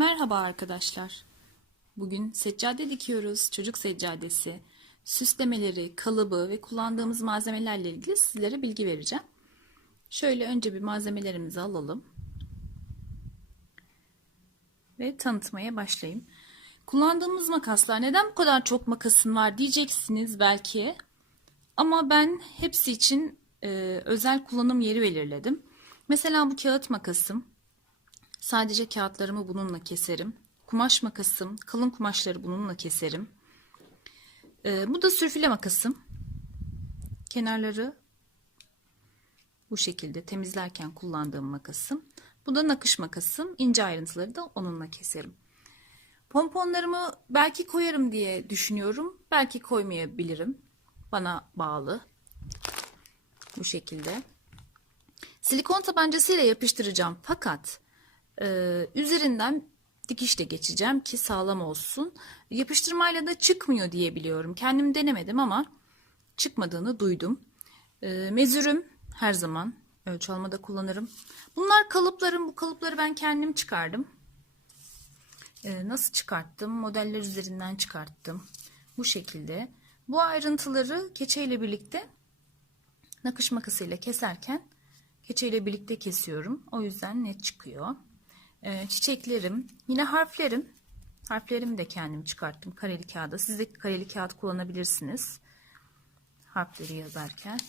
Merhaba arkadaşlar. Bugün seccade dikiyoruz. Çocuk seccadesi. Süslemeleri, kalıbı ve kullandığımız malzemelerle ilgili sizlere bilgi vereceğim. Şöyle önce bir malzemelerimizi alalım. Ve tanıtmaya başlayayım. Kullandığımız makaslar neden bu kadar çok makasın var diyeceksiniz belki. Ama ben hepsi için e, özel kullanım yeri belirledim. Mesela bu kağıt makasım. Sadece kağıtlarımı bununla keserim. Kumaş makasım, kalın kumaşları bununla keserim. Ee, bu da sürfile makasım. Kenarları bu şekilde temizlerken kullandığım makasım. Bu da nakış makasım. İnce ayrıntıları da onunla keserim. Pomponlarımı belki koyarım diye düşünüyorum. Belki koymayabilirim. Bana bağlı. Bu şekilde. Silikon tabancasıyla yapıştıracağım fakat ee, üzerinden dikişle geçeceğim ki sağlam olsun. Yapıştırmayla da çıkmıyor diye biliyorum. Kendim denemedim ama çıkmadığını duydum. Ee, mezürüm her zaman ölçü almada kullanırım. Bunlar kalıplarım. Bu kalıpları ben kendim çıkardım. Ee, nasıl çıkarttım? Modeller üzerinden çıkarttım. Bu şekilde. Bu ayrıntıları keçeyle birlikte nakış makasıyla keserken keçeyle birlikte kesiyorum. O yüzden net çıkıyor e, çiçeklerim, yine harflerim. Harflerimi de kendim çıkarttım kareli kağıda. Siz de kareli kağıt kullanabilirsiniz. Harfleri yazarken.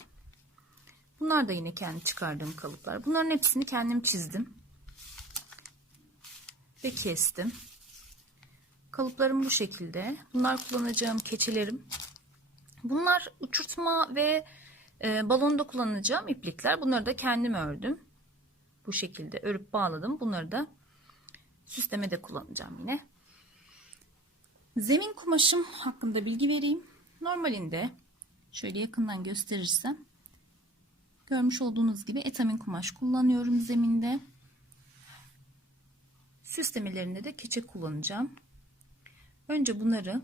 Bunlar da yine kendi çıkardığım kalıplar. Bunların hepsini kendim çizdim. Ve kestim. Kalıplarım bu şekilde. Bunlar kullanacağım keçelerim. Bunlar uçurtma ve e, balonda kullanacağım iplikler. Bunları da kendim ördüm. Bu şekilde örüp bağladım. Bunları da Süslemede kullanacağım yine. Zemin kumaşım hakkında bilgi vereyim. Normalinde şöyle yakından gösterirsem görmüş olduğunuz gibi etamin kumaş kullanıyorum zeminde. Süslemelerinde de keçe kullanacağım. Önce bunları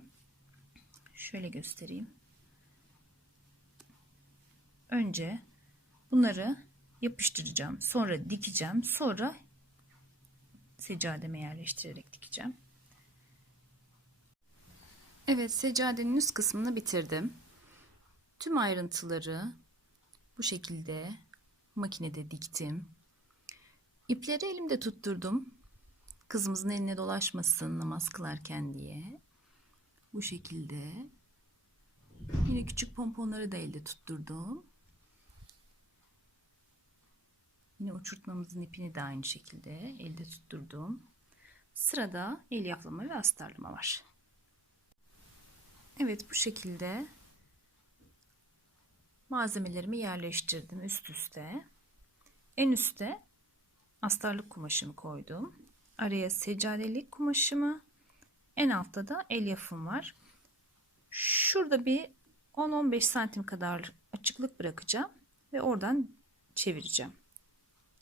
şöyle göstereyim. Önce bunları yapıştıracağım. Sonra dikeceğim. Sonra seccademe yerleştirerek dikeceğim. Evet seccadenin üst kısmını bitirdim. Tüm ayrıntıları bu şekilde makinede diktim. İpleri elimde tutturdum. Kızımızın eline dolaşmasın namaz kılarken diye. Bu şekilde. Yine küçük pomponları da elde tutturdum. Yine uçurtmamızın ipini de aynı şekilde elde tutturdum. Sırada el yaplama ve astarlama var. Evet bu şekilde malzemelerimi yerleştirdim üst üste. En üste astarlık kumaşımı koydum. Araya seccadelik kumaşımı, en altta da el yapım var. Şurada bir 10-15 santim kadar açıklık bırakacağım ve oradan çevireceğim.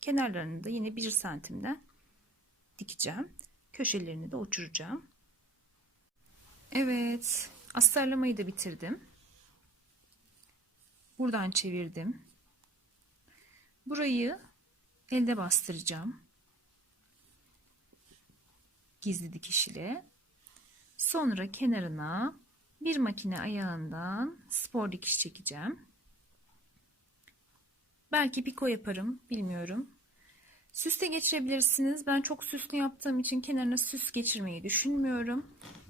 Kenarlarını da yine 1 santimden dikeceğim. Köşelerini de uçuracağım. Evet. Astarlamayı da bitirdim. Buradan çevirdim. Burayı elde bastıracağım. Gizli dikiş ile. Sonra kenarına bir makine ayağından spor dikiş çekeceğim. Belki piko yaparım. Bilmiyorum. Süste geçirebilirsiniz. Ben çok süslü yaptığım için kenarına süs geçirmeyi düşünmüyorum.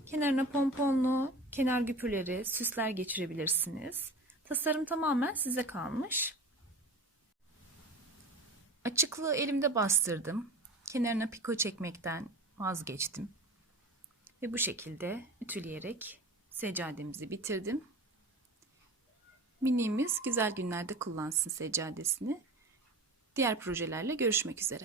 Kenarına pomponlu, kenar güpürleri, süsler geçirebilirsiniz. Tasarım tamamen size kalmış. Açıklığı elimde bastırdım. Kenarına piko çekmekten vazgeçtim. Ve bu şekilde ütüleyerek seccademizi bitirdim. Minimiz güzel günlerde kullansın seccadesini. Diğer projelerle görüşmek üzere.